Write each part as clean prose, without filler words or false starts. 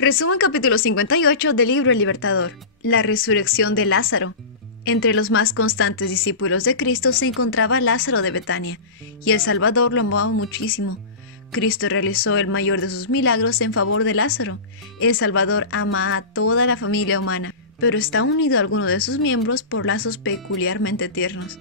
Resumen capítulo 58 del libro El Libertador, la resurrección de Lázaro. Entre los más constantes discípulos de Cristo se encontraba Lázaro de Betania, y el Salvador lo amaba muchísimo. Cristo realizó el mayor de sus milagros en favor de Lázaro. El Salvador ama a toda la familia humana, pero está unido a alguno de sus miembros por lazos peculiarmente tiernos.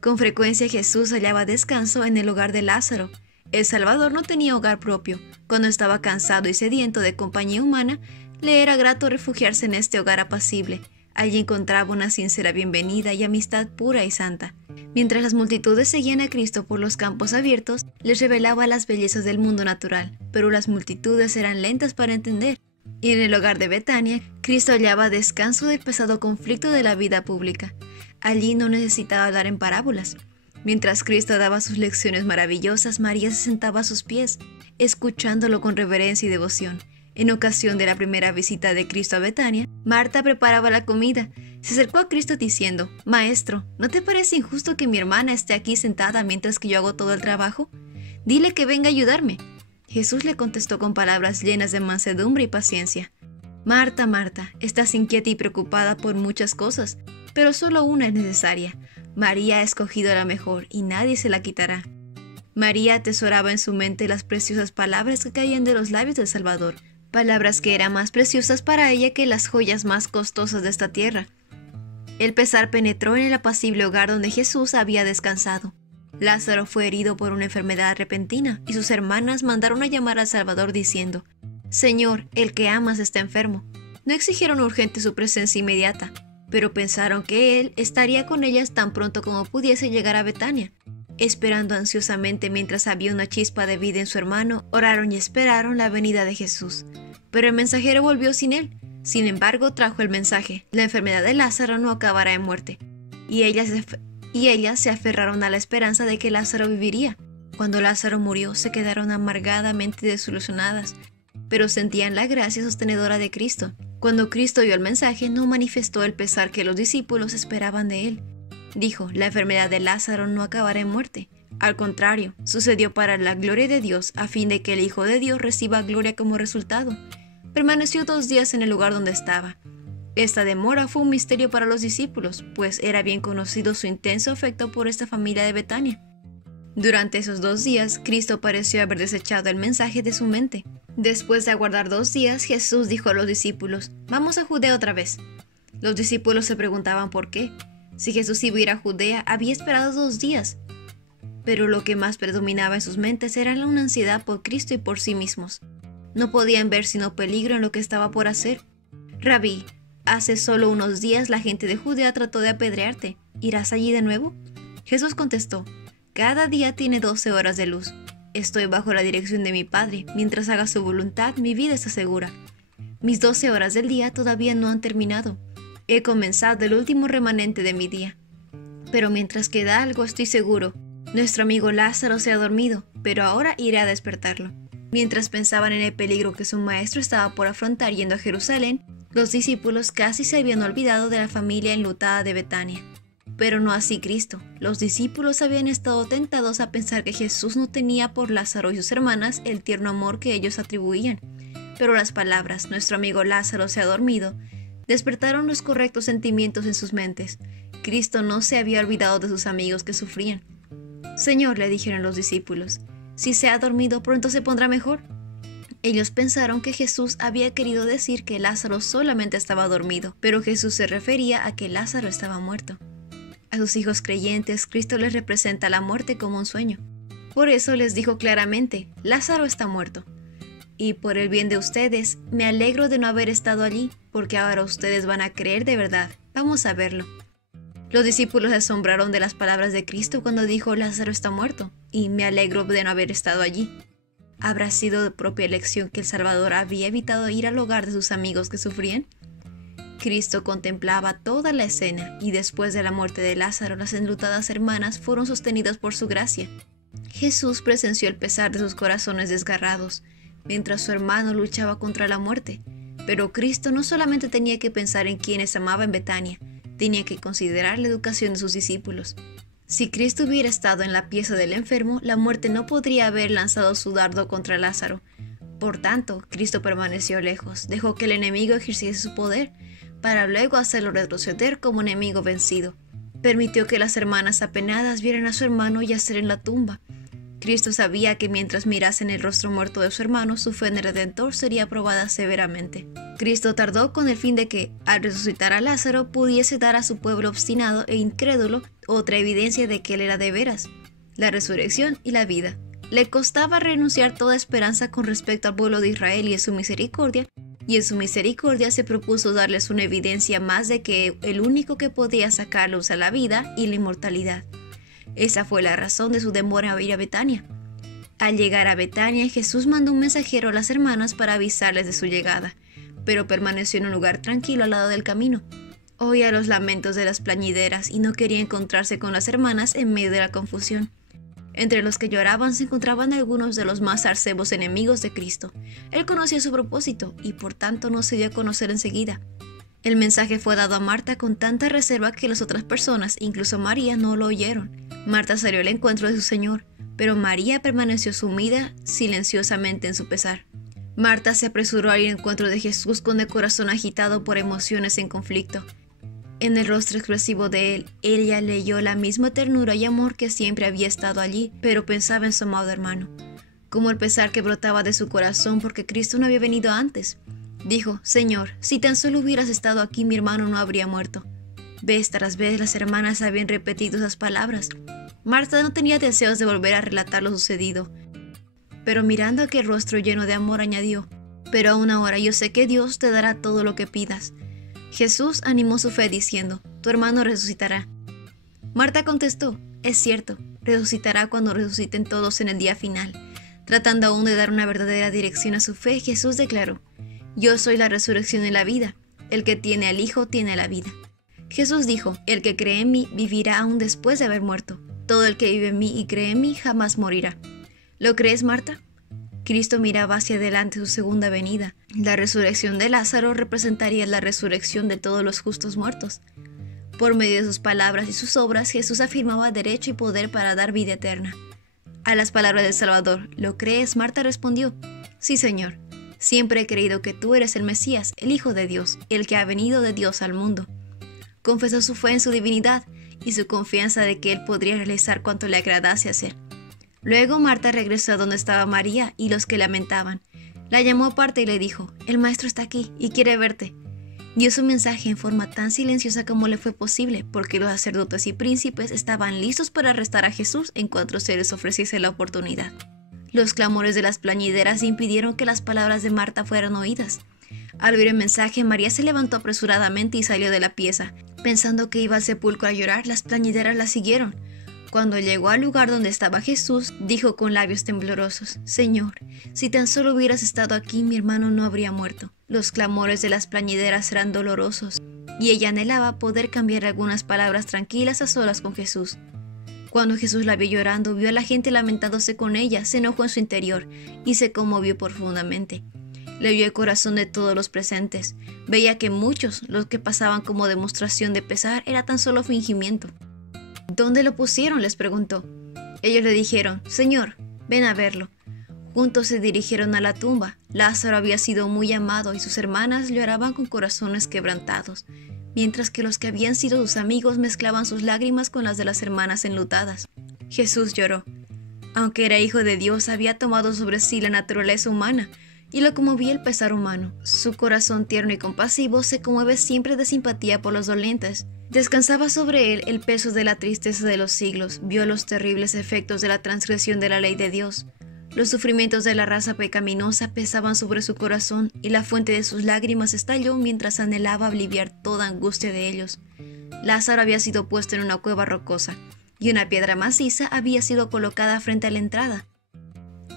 Con frecuencia Jesús hallaba descanso en el hogar de Lázaro. El Salvador no tenía hogar propio. Cuando estaba cansado y sediento de compañía humana, le era grato refugiarse en este hogar apacible. Allí encontraba una sincera bienvenida y amistad pura y santa. Mientras las multitudes seguían a Cristo por los campos abiertos, les revelaba las bellezas del mundo natural, pero las multitudes eran lentas para entender. Y en el hogar de Betania, Cristo hallaba descanso del pesado conflicto de la vida pública. Allí no necesitaba hablar en parábolas. Mientras Cristo daba sus lecciones maravillosas, María se sentaba a sus pies, escuchándolo con reverencia y devoción. En ocasión de la primera visita de Cristo a Betania, Marta preparaba la comida. Se acercó a Cristo diciendo: «Maestro, ¿no te parece injusto que mi hermana esté aquí sentada mientras que yo hago todo el trabajo? Dile que venga a ayudarme». Jesús le contestó con palabras llenas de mansedumbre y paciencia: «Marta, Marta, estás inquieta y preocupada por muchas cosas, pero solo una es necesaria. María ha escogido la mejor y nadie se la quitará». María atesoraba en su mente las preciosas palabras que caían de los labios del Salvador, palabras que eran más preciosas para ella que las joyas más costosas de esta tierra. El pesar penetró en el apacible hogar donde Jesús había descansado. Lázaro fue herido por una enfermedad repentina y sus hermanas mandaron a llamar al Salvador diciendo: «Señor, el que amas está enfermo». No exigieron urgente su presencia inmediata, pero pensaron que él estaría con ellas tan pronto como pudiese llegar a Betania. Esperando ansiosamente mientras había una chispa de vida en su hermano, oraron y esperaron la venida de Jesús. Pero el mensajero volvió sin él. Sin embargo, trajo el mensaje: «La enfermedad de Lázaro no acabará en muerte». Y ellas se aferraron a la esperanza de que Lázaro viviría. Cuando Lázaro murió, se quedaron amargadamente desilusionadas, pero sentían la gracia sostenedora de Cristo. Cuando Cristo oyó el mensaje, no manifestó el pesar que los discípulos esperaban de él. Dijo: «La enfermedad de Lázaro no acabará en muerte». Al contrario, sucedió para la gloria de Dios, a fin de que el Hijo de Dios reciba gloria como resultado. Permaneció 2 días en el lugar donde estaba. Esta demora fue un misterio para los discípulos, pues era bien conocido su intenso afecto por esta familia de Betania. Durante esos 2 días, Cristo pareció haber desechado el mensaje de su mente. Después de aguardar 2 días, Jesús dijo a los discípulos: «Vamos a Judea otra vez». Los discípulos se preguntaban por qué. Si Jesús iba a ir a Judea, había esperado 2 días. Pero lo que más predominaba en sus mentes era una ansiedad por Cristo y por sí mismos. No podían ver sino peligro en lo que estaba por hacer. «Rabí, hace solo unos días la gente de Judea trató de apedrearte. ¿Irás allí de nuevo?». Jesús contestó: «Cada día tiene 12 horas de luz. Estoy bajo la dirección de mi Padre. Mientras haga su voluntad, mi vida está segura. Mis 12 horas del día todavía no han terminado. He comenzado el último remanente de mi día. Pero mientras queda algo, estoy seguro. Nuestro amigo Lázaro se ha dormido, pero ahora iré a despertarlo». Mientras pensaban en el peligro que su maestro estaba por afrontar yendo a Jerusalén, los discípulos casi se habían olvidado de la familia enlutada de Betania. Pero no así Cristo. Los discípulos habían estado tentados a pensar que Jesús no tenía por Lázaro y sus hermanas el tierno amor que ellos atribuían. Pero las palabras «nuestro amigo Lázaro se ha dormido» despertaron los correctos sentimientos en sus mentes. Cristo no se había olvidado de sus amigos que sufrían. «Señor», le dijeron los discípulos, «si se ha dormido, pronto se pondrá mejor». Ellos pensaron que Jesús había querido decir que Lázaro solamente estaba dormido, pero Jesús se refería a que Lázaro estaba muerto. A sus hijos creyentes, Cristo les representa la muerte como un sueño. Por eso les dijo claramente: «Lázaro está muerto. Y por el bien de ustedes, me alegro de no haber estado allí, porque ahora ustedes van a creer de verdad. Vamos a verlo». Los discípulos se asombraron de las palabras de Cristo cuando dijo: «Lázaro está muerto, y me alegro de no haber estado allí». ¿Habrá sido de propia elección que el Salvador había evitado ir al hogar de sus amigos que sufrían? Cristo contemplaba toda la escena, y después de la muerte de Lázaro, las enlutadas hermanas fueron sostenidas por su gracia. Jesús presenció el pesar de sus corazones desgarrados, mientras su hermano luchaba contra la muerte. Pero Cristo no solamente tenía que pensar en quienes amaba en Betania, tenía que considerar la educación de sus discípulos. Si Cristo hubiera estado en la pieza del enfermo, la muerte no podría haber lanzado su dardo contra Lázaro. Por tanto, Cristo permaneció lejos, dejó que el enemigo ejerciese su poder, para luego hacerlo retroceder como enemigo vencido. Permitió que las hermanas apenadas vieran a su hermano yacer en la tumba. Cristo sabía que mientras mirasen el rostro muerto de su hermano, su fe en el Redentor sería probada severamente. Cristo tardó con el fin de que, al resucitar a Lázaro, pudiese dar a su pueblo obstinado e incrédulo otra evidencia de que él era de veras, la resurrección y la vida. Le costaba renunciar toda esperanza con respecto al pueblo de Israel y en su misericordia se propuso darles una evidencia más de que el único que podía sacarlos a la vida y la inmortalidad. Esa fue la razón de su demora a ir a Betania. Al llegar a Betania, Jesús mandó un mensajero a las hermanas para avisarles de su llegada, pero permaneció en un lugar tranquilo al lado del camino. Oía los lamentos de las plañideras y no quería encontrarse con las hermanas en medio de la confusión. Entre los que lloraban se encontraban algunos de los más arcebos enemigos de Cristo. Él conocía su propósito y por tanto no se dio a conocer enseguida. El mensaje fue dado a Marta con tanta reserva que las otras personas, incluso María, no lo oyeron. Marta salió al encuentro de su Señor, pero María permaneció sumida silenciosamente en su pesar. Marta se apresuró al encuentro de Jesús con el corazón agitado por emociones en conflicto. En el rostro expresivo de él, ella leyó la misma ternura y amor que siempre había estado allí, pero pensaba en su amado hermano, como el pesar que brotaba de su corazón porque Cristo no había venido antes. Dijo: Señor, si tan solo hubieras estado aquí, mi hermano no habría muerto. Vez tras vez las hermanas habían repetido esas palabras. Marta no tenía deseos de volver a relatar lo sucedido, pero mirando aquel rostro lleno de amor añadió: pero aún ahora yo sé que Dios te dará todo lo que pidas. Jesús animó su fe diciendo: tu hermano resucitará. Marta contestó: es cierto, resucitará cuando resuciten todos en el día final. Tratando aún de dar una verdadera dirección a su fe, Jesús declaró: yo soy la resurrección y la vida. El que tiene al Hijo tiene la vida. Jesús dijo: el que cree en mí vivirá aún después de haber muerto. Todo el que vive en mí y cree en mí jamás morirá. ¿Lo crees, Marta? Cristo miraba hacia adelante su segunda venida. La resurrección de Lázaro representaría la resurrección de todos los justos muertos. Por medio de sus palabras y sus obras, Jesús afirmaba derecho y poder para dar vida eterna. A las palabras del Salvador: ¿lo crees? Marta respondió: sí, Señor. Siempre he creído que tú eres el Mesías, el Hijo de Dios, el que ha venido de Dios al mundo. Confesó su fe en su divinidad y su confianza de que él podría realizar cuanto le agradase hacer. Luego Marta regresó a donde estaba María y los que lamentaban. La llamó aparte y le dijo: el maestro está aquí y quiere verte. Dio su mensaje en forma tan silenciosa como le fue posible, porque los sacerdotes y príncipes estaban listos para arrestar a Jesús en cuanto se les ofreciese la oportunidad. Los clamores de las plañideras impidieron que las palabras de Marta fueran oídas. Al oír el mensaje, María se levantó apresuradamente y salió de la pieza. Pensando que iba al sepulcro a llorar, las plañideras la siguieron. Cuando llegó al lugar donde estaba Jesús, dijo con labios temblorosos: Señor, si tan solo hubieras estado aquí, mi hermano no habría muerto. Los clamores de las plañideras eran dolorosos, y ella anhelaba poder cambiar algunas palabras tranquilas a solas con Jesús. Cuando Jesús la vio llorando, vio a la gente lamentándose con ella, se enojó en su interior y se conmovió profundamente. Le vio el corazón de todos los presentes. Veía que muchos, los que pasaban como demostración de pesar, era tan solo fingimiento. ¿Dónde lo pusieron?, les preguntó. Ellos le dijeron: Señor, ven a verlo. Juntos se dirigieron a la tumba. Lázaro había sido muy amado y sus hermanas lloraban con corazones quebrantados, mientras que los que habían sido sus amigos mezclaban sus lágrimas con las de las hermanas enlutadas. Jesús lloró. Aunque era hijo de Dios, había tomado sobre sí la naturaleza humana y lo conmovía el pesar humano. Su corazón tierno y compasivo se conmueve siempre de simpatía por los dolientes. Descansaba sobre él el peso de la tristeza de los siglos. Vio los terribles efectos de la transgresión de la ley de Dios. Los sufrimientos de la raza pecaminosa pesaban sobre su corazón y la fuente de sus lágrimas estalló mientras anhelaba aliviar toda angustia de ellos. Lázaro había sido puesto en una cueva rocosa y una piedra maciza había sido colocada frente a la entrada.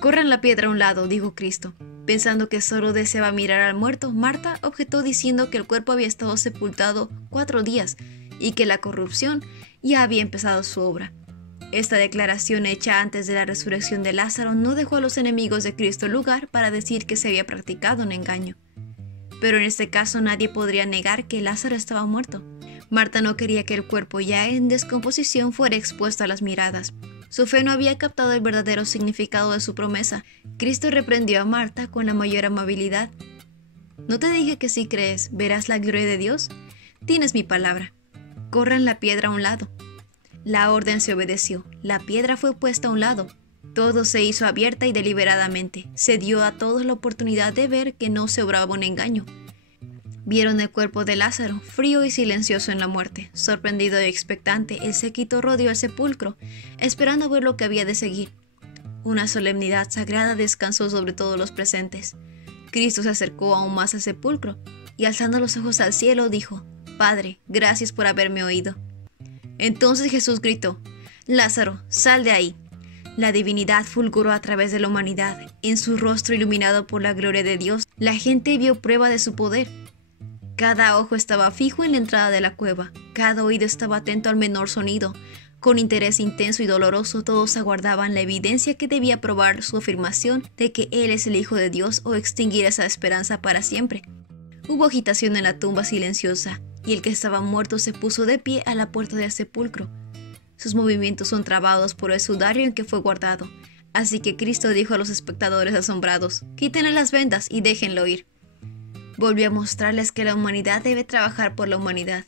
«Corran la piedra a un lado», dijo Cristo. Pensando que solo deseaba mirar al muerto, Marta objetó diciendo que el cuerpo había estado sepultado 4 días y que la corrupción ya había empezado su obra. Esta declaración hecha antes de la resurrección de Lázaro no dejó a los enemigos de Cristo lugar para decir que se había practicado un engaño. Pero en este caso nadie podría negar que Lázaro estaba muerto. Marta no quería que el cuerpo ya en descomposición fuera expuesto a las miradas. Su fe no había captado el verdadero significado de su promesa. Cristo reprendió a Marta con la mayor amabilidad. ¿No te dije que si crees, verás la gloria de Dios? Tienes mi palabra. Corran la piedra a un lado. La orden se obedeció. La piedra fue puesta a un lado. Todo se hizo abierta y deliberadamente. Se dio a todos la oportunidad de ver que no se obraba un engaño. Vieron el cuerpo de Lázaro, frío y silencioso en la muerte. Sorprendido y expectante, el séquito rodeó el sepulcro, esperando ver lo que había de seguir. Una solemnidad sagrada descansó sobre todos los presentes. Cristo se acercó aún más al sepulcro y, alzando los ojos al cielo, dijo: Padre, gracias por haberme oído. Entonces Jesús gritó: Lázaro, sal de ahí. La divinidad fulguró a través de la humanidad. En su rostro iluminado por la gloria de Dios, la gente vio prueba de su poder. Cada ojo estaba fijo en la entrada de la cueva. Cada oído estaba atento al menor sonido. Con interés intenso y doloroso, todos aguardaban la evidencia que debía probar su afirmación de que Él es el Hijo de Dios o extinguir esa esperanza para siempre. Hubo agitación en la tumba silenciosa, y el que estaba muerto se puso de pie a la puerta del sepulcro. Sus movimientos son trabados por el sudario en que fue guardado. Así que Cristo dijo a los espectadores asombrados: Quítenle las vendas y déjenlo ir. Volvió a mostrarles que la humanidad debe trabajar por la humanidad.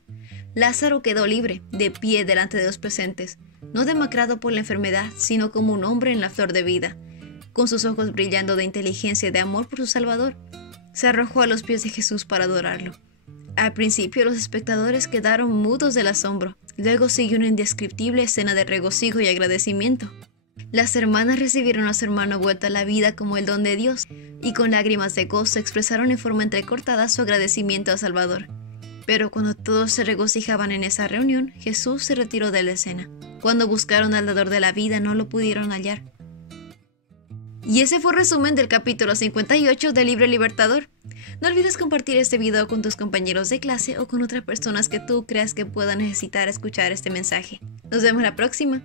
Lázaro quedó libre, de pie delante de los presentes, no demacrado por la enfermedad, sino como un hombre en la flor de vida, con sus ojos brillando de inteligencia y de amor por su Salvador. Se arrojó a los pies de Jesús para adorarlo. Al principio los espectadores quedaron mudos del asombro. Luego siguió una indescriptible escena de regocijo y agradecimiento. Las hermanas recibieron a su hermano vuelto a la vida como el don de Dios, y con lágrimas de gozo expresaron en forma entrecortada su agradecimiento al Salvador. Pero cuando todos se regocijaban en esa reunión, Jesús se retiró de la escena. Cuando buscaron al dador de la vida, no lo pudieron hallar. Y ese fue el resumen del capítulo 58 del libro El Libertador. No olvides compartir este video con tus compañeros de clase o con otras personas que tú creas que puedan necesitar escuchar este mensaje. Nos vemos la próxima.